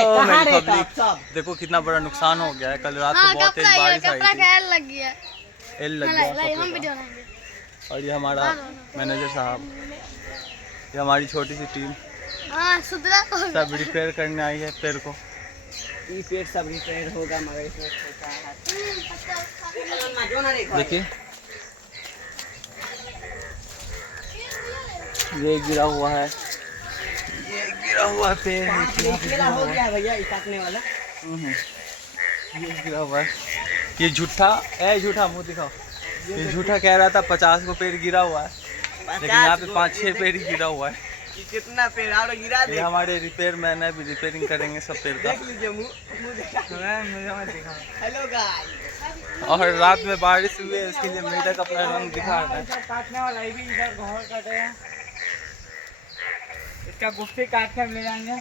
मेरी पब्लिक देखो कितना बड़ा नुकसान हो गया है। कल रात को बहुत तेज बारिश आई थी, लग गया एल लग गया हम कपड़े वीडियो का। बनाएंगे। और ये हमारा मैनेजर साहब, ये हमारी छोटी सी टीम सुधरा सब रिपेयर करने आई है पेड़ को। ये पेड़ सब रिपेयर होगा मगर इसमें छोटा है। देखिए ये गिरा हुआ है, ये गिरा हुआ पेड़ हो गया है भैया काटने वाला। ये गिरा हुआ है। ये झूठा मुंह दिखाओ। ये झूठा कह रहा था 50 को पेड़ गिरा हुआ है, लेकिन यहाँ पे 5-6 पेड़ ही गिरा हुआ है। कितना पेड़ और गिरा दे। ये हमारे रिपेयर मैन है, भी रिपेयरिंग करेंगे सब पेड़ का। देख लीजिए मुंह दिखा। Hello guys. और रात में बारिश हुई है, इसके लिए मेढक अपना रंग दिखा रहा है। काटने वाला भी इधर घर काटेगा, इसका गुफ्ती काट के हम ले जाएंगे।